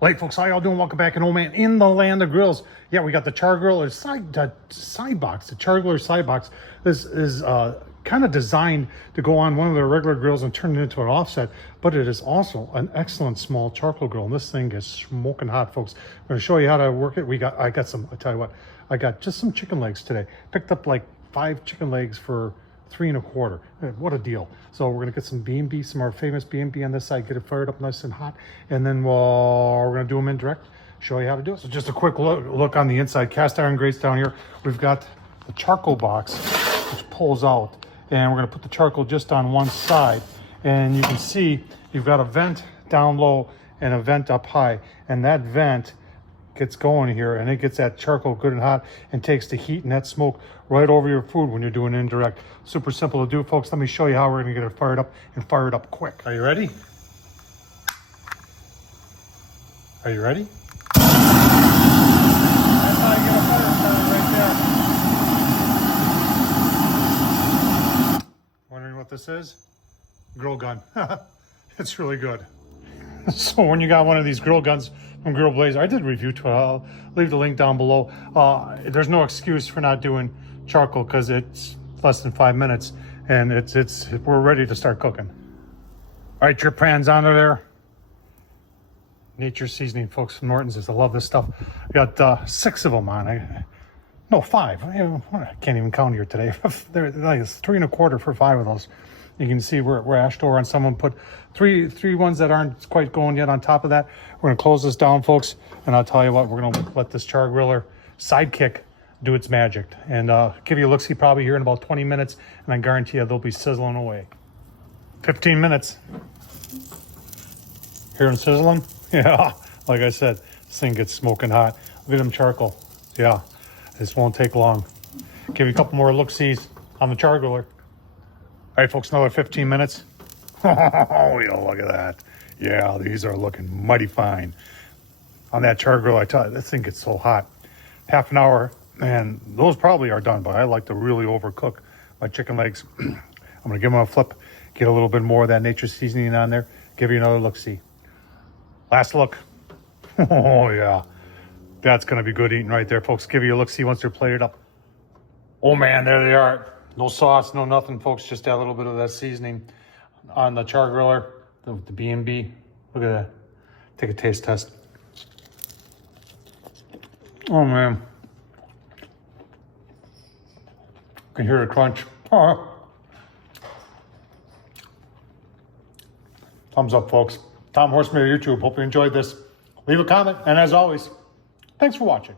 Hey folks, how y'all doing? Welcome back, and man, in the land of grills. Yeah, we got the Chargriller side box, the Chargriller side box. This is kind of designed to go on one of the regular grills and turn it into an offset, but it is also an excellent small charcoal grill. And this thing is smoking hot, folks. I'm going to show you how to work it. I got some. I tell you what, I got just some chicken legs today. Picked up like 5 chicken legs for $3 1/4. What a deal. So we're gonna get some B&B, some of our famous B&B on this side, get it fired up nice and hot, and then we're gonna do them indirect, show you how to do it. So just a quick look on the inside. Cast iron grates down here. We've got the charcoal box which pulls out, and we're gonna put the charcoal just on one side, and you can see you've got a vent down low and a vent up high, and that vent gets going here and it gets that charcoal good and hot and takes the heat and that smoke right over your food when you're doing indirect. Super simple to do, folks. Let me show you how we're going to get it fired up and fire it up quick. Are you ready? Are you ready? That's how you get a fire started right there. Wondering what this is? Grill gun. It's really good. So when you got one of these grill guns from Grill Blazer, I did review to it. I'll leave the link down below. There's no excuse for not doing charcoal because it's less than 5 minutes and we're ready to start cooking. All right, your pan's under there. Nature seasoning, folks, from Norton's. I love this stuff. I got 6 of them on. No, 5. I can't even count here today. They're like $3 1/4 for 5 of those. You can see we're ashed over, and someone put three ones that aren't quite going yet on top of that. We're gonna close this down, folks, and I'll tell you what, we're gonna let this Chargriller sidekick do its magic and give you a look-see probably here in about 20 minutes, and I guarantee you they'll be sizzling away. 15 minutes. Hear them sizzling? Yeah, like I said, this thing gets smoking hot. Look at them charcoal. Yeah, this won't take long. Give you a couple more look-sees on the Chargriller. All right, folks, another 15 minutes. Oh, yeah, look at that. Yeah, these are looking mighty fine. On that Chargriller, I tell you, this thing gets so hot. Half an hour, and those probably are done, but I like to really overcook my chicken legs. I'm gonna give them a flip, get a little bit more of that nature seasoning on there, give you another look-see. Last look. Oh, yeah. That's gonna be good eating right there, folks. Give you a look-see once they're plated up. Oh, man, there they are. No sauce, no nothing, folks. Just that little bit of that seasoning on the Chargriller, the B&B. Look at that. Take a taste test. Oh, man. Can hear the crunch. Oh. Thumbs up, folks. Tom Horsman, YouTube. Hope you enjoyed this. Leave a comment, and as always, thanks for watching.